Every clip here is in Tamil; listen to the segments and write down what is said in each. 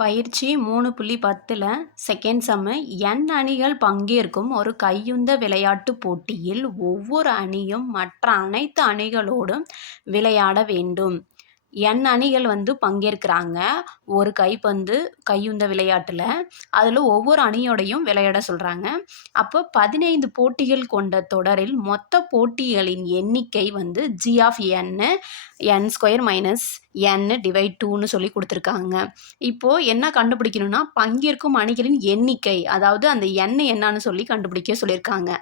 பயிற்சி மூணு புள்ளி பத்தில் செகண்ட் சம்மு என் அணிகள் பங்கேற்கும் ஒரு கையுந்த விளையாட்டு போட்டியில் ஒவ்வொரு அணியும் மற்ற அனைத்து அணிகளோடும் விளையாட வேண்டும். என் அணிகள் வந்து பங்கேற்கிறாங்க. ஒரு கைப்பந்து கையுந்த விளையாட்டில் அதில் ஒவ்வொரு அணியோடையும் விளையாட சொல்கிறாங்க அப்போ பதினைந்து போட்டிகள் கொண்ட தொடரில் மொத்த போட்டிகளின் எண்ணிக்கை வந்து G of N N square minus N divide டூன்னு சொல்லி கொடுத்துருக்காங்க. இப்போது என்ன கண்டுபிடிக்கணும்னா பங்கேற்கும் அணிகளின் எண்ணிக்கை அதாவது அந்த எண் என்னன்னு சொல்லி கண்டுபிடிக்க சொல்லியிருக்காங்க.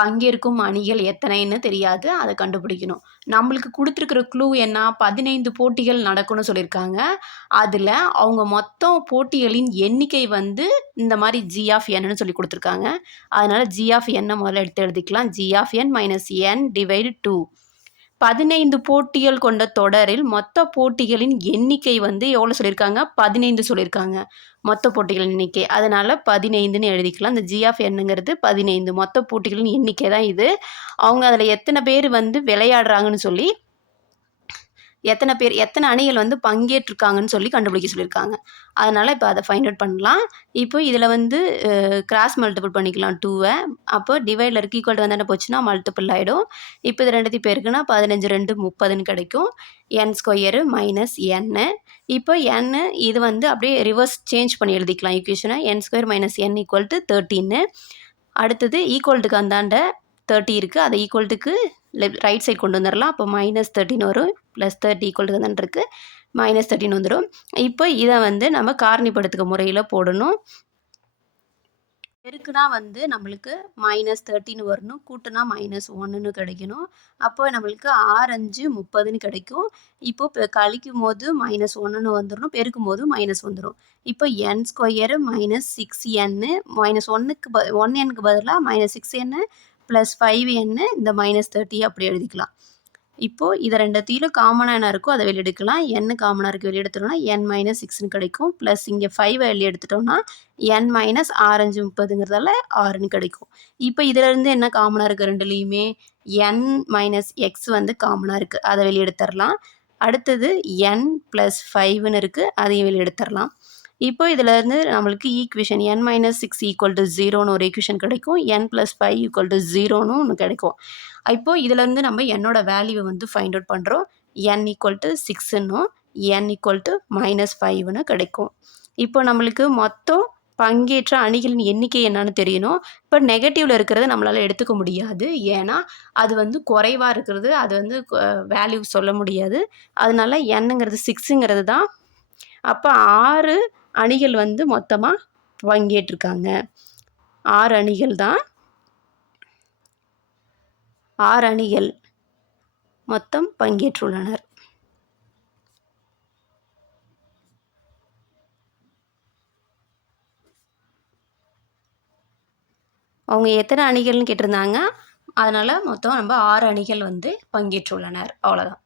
பங்கேற்கும் அணிகள் எத்தனைன்னு தெரியாது அதை கண்டுபிடிக்கணும். நம்மளுக்கு கொடுத்துருக்குற க்ளூ என்ன? பதினைந்து போட்டிகள் நடக்கும்னு சொல்லியிருக்காங்க. அதில் அவங்க மொத்தம் போட்டிகளின் எண்ணிக்கை வந்து இந்த மாதிரி ஜி ஆஃப் என்னு சொல்லி கொடுத்துருக்காங்க. அதனால் ஜி ஆஃப் எண்ணை முதல்ல எடுத்து எழுதிக்கலாம். G of N minus N divide two பதினைந்து போட்டிகள் கொண்ட தொடரில் மொத்த போட்டிகளின் எண்ணிக்கை வந்து எவ்வளோ சொல்லியிருக்காங்க? பதினைந்து சொல்லியிருக்காங்க. மொத்த போட்டிகளின் எண்ணிக்கை. அதனால் பதினைந்துன்னு எழுதிக்கலாம். இந்த ஜிஆஃப் என்னங்கிறது பதினைந்து. மொத்த போட்டிகளின் எண்ணிக்கை தான் இது. அவங்க அதில் எத்தனை பேர் வந்து விளையாடுறாங்கன்னு சொல்லி எத்தனை பேர் எத்தனை அணிகள் வந்து பங்கேற்றிருக்காங்கன்னு சொல்லி கண்டுபிடிக்க சொல்லியிருக்காங்க. அதனால் இப்போ அதை ஃபைண்ட் அவுட் பண்ணலாம். இப்போ இதில் வந்து கிராஸ் மல்டிபிள் பண்ணிக்கலாம் டூவை அப்போ டிவைடில் இருக்க ஈக்குவல் வந்து என்ன போச்சுன்னா மல்டிபிள் ஆகிடும் இப்போ இது ரெண்டுத்தையும் பேருக்குன்னா பதினஞ்சு ரெண்டு முப்பதுன்னு கிடைக்கும். என் ஸ்கொயரு மைனஸ் என்னு இப்போ என் இது வந்து அப்படியே ரிவர்ஸ் சேஞ்ச் பண்ணி எழுதிக்கலாம். ஈக்குவேஷனை N square minus N equal to தேர்ட்டின்னு அடுத்தது ஈக்குவல்ட்டுக்கு அந்தாண்ட தேர்ட்டி இருக்குது அதை ஈக்குவல்ட்டுக்கு லெஃப்ட் ரைட் சைட் கொண்டு வந்துடலாம் அப்போ மைனஸ் தேர்ட்டின் வரும். ப்ளஸ் தேர்ட்டி ஈக்குவல் தான் இருக்குது மைனஸ் தேர்ட்டின் வந்துடும் இப்போ இதை வந்து நம்ம காரணிப்படுத்துக்க முறையில் போடணும். பெருக்குனா வந்து நம்மளுக்கு மைனஸ் தேர்ட்டின்னு வரணும். கூட்டுனா மைனஸ் ஒன்றுன்னு கிடைக்கணும். அப்போ நம்மளுக்கு ஆறஞ்சு முப்பதுன்னு கிடைக்கும். இப்போ கழிக்கும் போது மைனஸ் ஒன்றுன்னு வந்துடணும் பெருக்கும் போது மைனஸ் வந்துடும் இப்போ N square minus six N minus ஒன்றுக்கு ப ஒன் எண்ணுக்கு பதிலாக minus six N plus five என்ன இந்த மைனஸ் தேர்ட்டி அப்படி எழுதிக்கலாம். இப்போது இதை ரெண்டுத்தையும் காமனாக என்ன இருக்கோ அதை வெளியெடுக்கலாம் என் காமனாக இருக்குது வெளியே எடுத்துட்டோம்னா என் மைனஸ் சிக்ஸ்னு கிடைக்கும். ப்ளஸ் இங்கே ஃபைவ் வெளியே எடுத்துட்டோம்னா என் மைனஸ் ஆரஞ்சு முப்பதுங்கிறதால ஆறுன்னு கிடைக்கும். இப்போ இதிலேருந்து என்ன காமனாக இருக்குது ரெண்டுலேயுமே? என் மைனஸ் எக்ஸ் வந்து காமனாக இருக்குது அதை வெளியெடுத்துடலாம் அடுத்தது என் ப்ளஸ் ஃபைவ்னு இருக்குது அதையும் வெளியெடுத்துடலாம் இப்போ இதிலேருந்து நம்மளுக்கு equation N minus six equal to ஜீரோன்னு ஒரு ஈக்குவேஷன் கிடைக்கும். N plus five equal to ஜீரோன்னு ஒன்று கிடைக்கும். இப்போது இதிலேருந்து நம்ம என்னோட வேல்யூவை வந்து ஃபைண்ட் அவுட் பண்ணுறோம் என் ஈக்குவல் டு சிக்ஸுன்னும் என் ஈக்குவல் டு மைனஸ் ஃபைவ்னு கிடைக்கும். இப்போ நம்மளுக்கு மொத்தம் பங்கேற்ற அணிகளின் எண்ணிக்கை என்னன்னு தெரியணும். இப்போ நெகட்டிவில் இருக்கிறத நம்மளால் எடுத்துக்க முடியாது. ஏன்னா அது வந்து குறைவாக இருக்கிறது. அது வந்து வேல்யூ சொல்ல முடியாது. அதனால என்னங்கிறது சிக்ஸுங்கிறது தான். அப்போ ஆறு அணிகள் வந்து மொத்தமாக பங்கேற்றிருக்காங்க ஆறு அணிகள் தான். ஆறு அணிகள் மொத்தம் பங்கேற்றுள்ளனர். அவங்க எத்தனை அணிகள்னு கேட்டிருந்தாங்க. அதனால் மொத்தம் நம்ம ஆறு அணிகள் வந்து பங்கேற்றுள்ளனர். அவ்வளோதான்